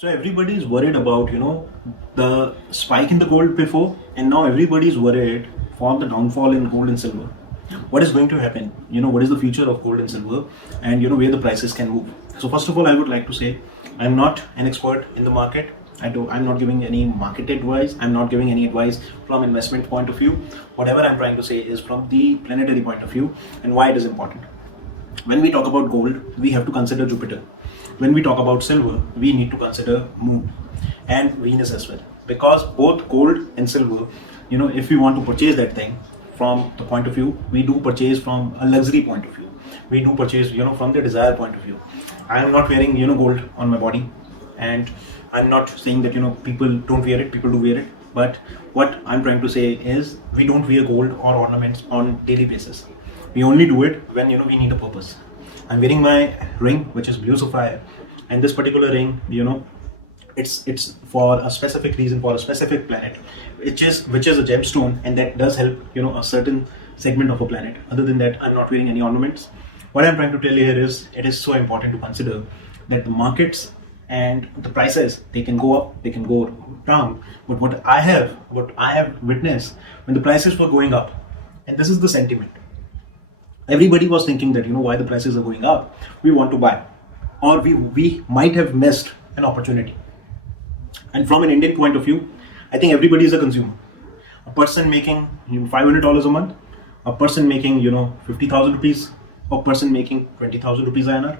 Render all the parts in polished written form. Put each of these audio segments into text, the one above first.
So everybody is worried about, the spike in the gold before, and now everybody is worried for the downfall in gold and silver. What is going to happen? What is the future of gold and silver, and where the prices can move. So first of all, I would like to say I'm not an expert in the market. I'm not giving any market advice. I'm not giving any advice from investment point of view. Whatever I'm trying to say is from the planetary point of view and why it is important. When we talk about gold, we have to consider Jupiter. When we talk about silver, we need to consider Moon and Venus as well. Because both gold and silver, if we want to purchase that thing from the point of view, we do purchase from a luxury point of view. We do purchase, from the desire point of view. I am not wearing, gold on my body, and I'm not saying that, people don't wear it, people do wear it. But what I'm trying to say is we don't wear gold or ornaments on daily basis. We only do it when we need a purpose. I'm wearing my ring, which is blue sapphire, and this particular ring, it's for a specific reason, for a specific planet, which is a gemstone, and that does help a certain segment of a planet. Other than that, I'm not wearing any ornaments. What I'm trying to tell you here is it is so important to consider that the markets and the prices, they can go up, they can go down. But what I have witnessed when the prices were going up, and this is the sentiment. Everybody was thinking that why the prices are going up, we want to buy, or we might have missed an opportunity. And from an Indian point of view, I think everybody is a consumer. A person making $500 a month, a person making 50,000 rupees, a person making 20,000 rupees INR,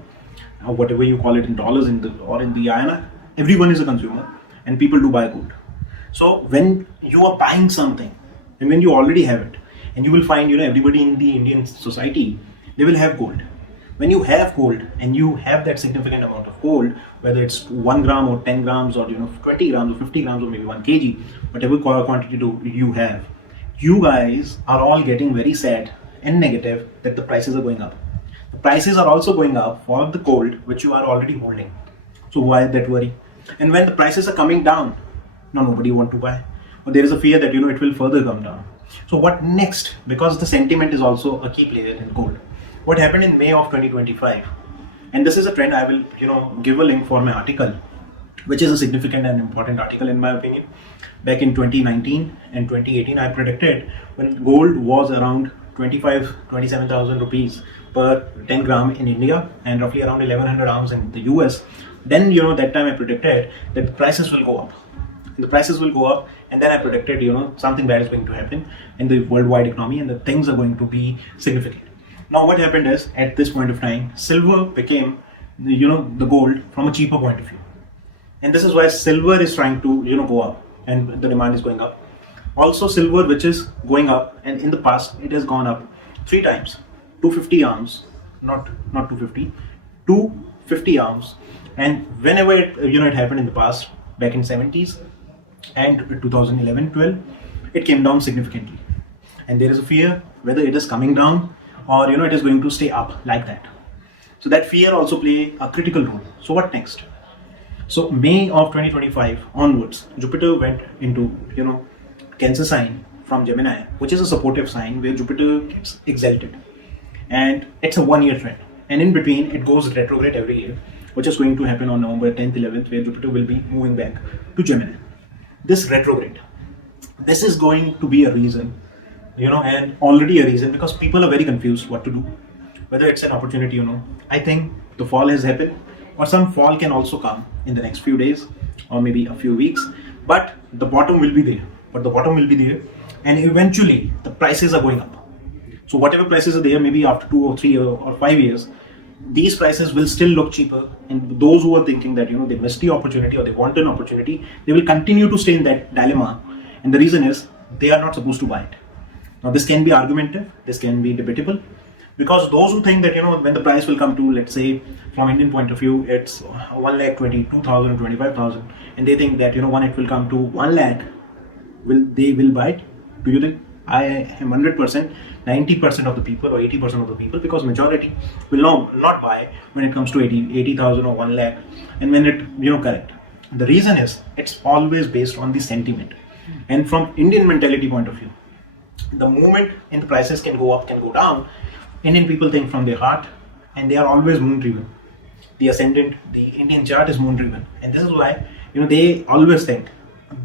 or whatever you call it in dollars in the INR, everyone is a consumer, and people do buy gold. So when you are buying something, and when you already have it, and you will find everybody in the Indian society, they will have gold. When you have gold and you have that significant amount of gold, whether it's 1 gram or 10 grams or 20 grams or 50 grams or maybe 1 kg, whatever quantity you have, you guys are all getting very sad and negative that the prices are going up. The prices are also going up for the gold which you are already holding. So why that worry? And when the prices are coming down, nobody want to buy, or there is a fear that it will further come down. So what next? Because the sentiment is also a key player in gold. What happened in May of 2025, and this is a trend, I will give a link for my article, which is a significant and important article in my opinion. Back in 2019 and 2018, I predicted when gold was around 27,000 rupees per 10 gram in India and roughly around 1100 ounce in the US. Then that time I predicted that the prices will go up. The prices will go up, and then I predicted something bad is going to happen in the worldwide economy, and the things are going to be significant. Now what happened is, at this point of time, silver became the gold from a cheaper point of view, and this is why silver is trying to go up, and the demand is going up. Also silver, which is going up, and in the past it has gone up 3 times, 250 ounce, not 250, 250 ounce, and whenever it happened in the past, back in 70s and 2011-12, it came down significantly, and there is a fear whether it is coming down or it is going to stay up like that. So that fear also play a critical role. So what next? So May of 2025 onwards, Jupiter went into Cancer sign from Gemini, which is a supportive sign where Jupiter gets exalted, and it's a 1-year trend, and in between it goes retrograde every year, which is going to happen on November 10th, 11th, where Jupiter will be moving back to Gemini. This retrograde, this is going to be a reason, and already a reason, because people are very confused what to do, whether it's an opportunity. I think the fall has happened, or some fall can also come in the next few days or maybe a few weeks, but the bottom will be there. And eventually the prices are going up. So whatever prices are there, maybe after 2 or 3 or 5 years, these prices will still look cheaper, and those who are thinking that they missed the opportunity or they want an opportunity, they will continue to stay in that dilemma, and the reason is they are not supposed to buy it. Now this can be argumentative, this can be debatable, because those who think that when the price will come to, let's say from Indian point of view, it's 1,22,000, 25,000, and they think that when it will come to 1 lakh, they will buy it. Do you think? I am 100%, 90% of the people or 80% of the people, because majority will not buy when it comes to 80,000 or 1 lakh, and when it correct. The reason is it's always based on the sentiment, and from Indian mentality point of view, the moment in the prices can go up, can go down, Indian people think from their heart, and they are always moon driven. the ascendant, the Indian chart is moon driven, and this is why they always think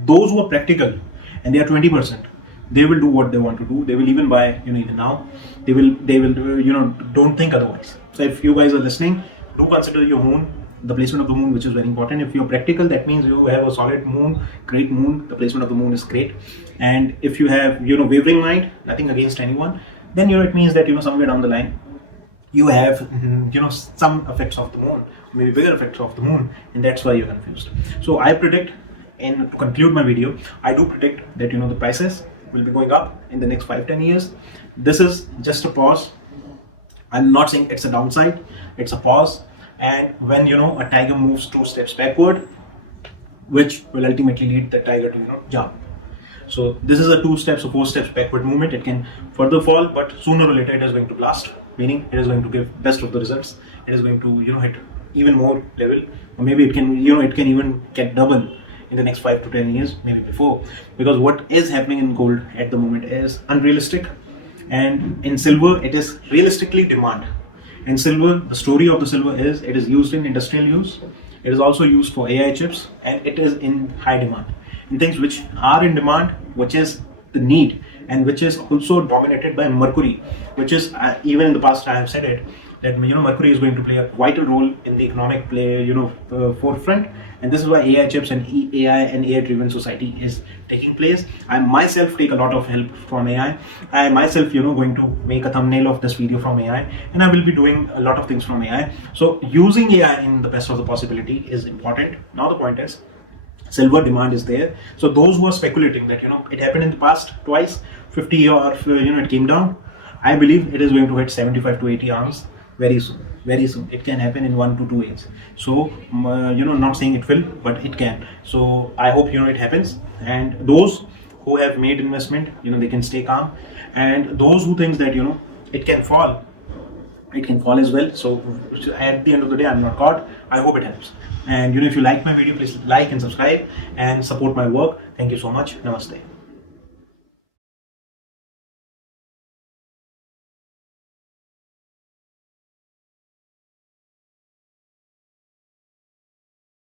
those who are practical and they are 20%, they will do what they want to do. They will even buy even now. They will don't think otherwise. So if you guys are listening, do consider your moon, the placement of the moon, which is very important. If you're practical, that means you have a solid moon, great moon, the placement of the moon is great. And if you have wavering mind, nothing against anyone, then it means that somewhere down the line you have some effects of the moon, maybe bigger effects of the moon, and that's why you're confused. So I predict, and to conclude my video, I do predict that the prices will be going up in the next 5-10 years. This is just a pause. I'm not saying it's a downside, it's a pause. And when a tiger moves 2 steps backward, which will ultimately lead the tiger to jump. So this is a 2 steps or 4 steps backward movement. It can further fall, but sooner or later it is going to blast, meaning it is going to give best of the results. It is going to hit even more level, or maybe it can it can even get double in the next 5 to 10 years, maybe before. Because what is happening in gold at the moment is unrealistic, and in silver it is realistically demand. In silver, the story of the silver is it is used in industrial use, it is also used for AI chips, and it is in high demand. In things which are in demand, which is the need, and which is also dominated by Mercury, which is even in the past I have said it, that Mercury is going to play a vital role in the economic forefront, and this is why AI chips and AI and AI driven society is taking place. I myself take a lot of help from AI. I myself going to make a thumbnail of this video from AI, and I will be doing a lot of things from AI. So using AI in the best of the possibility is important. Now the point is, silver demand is there. So those who are speculating that it happened in the past twice, 50 or it came down, I believe it is going to hit 75 to 80 arms very soon. Very soon. It can happen in 1 to 2 years. So not saying it will, but it can. So I hope it happens, and those who have made investment, they can stay calm, and those who think that it can fall, it can fall as well. So at the end of the day, I'm not God. I hope it helps. And if you like my video, please like and subscribe and support my work. Thank you so much. Namaste.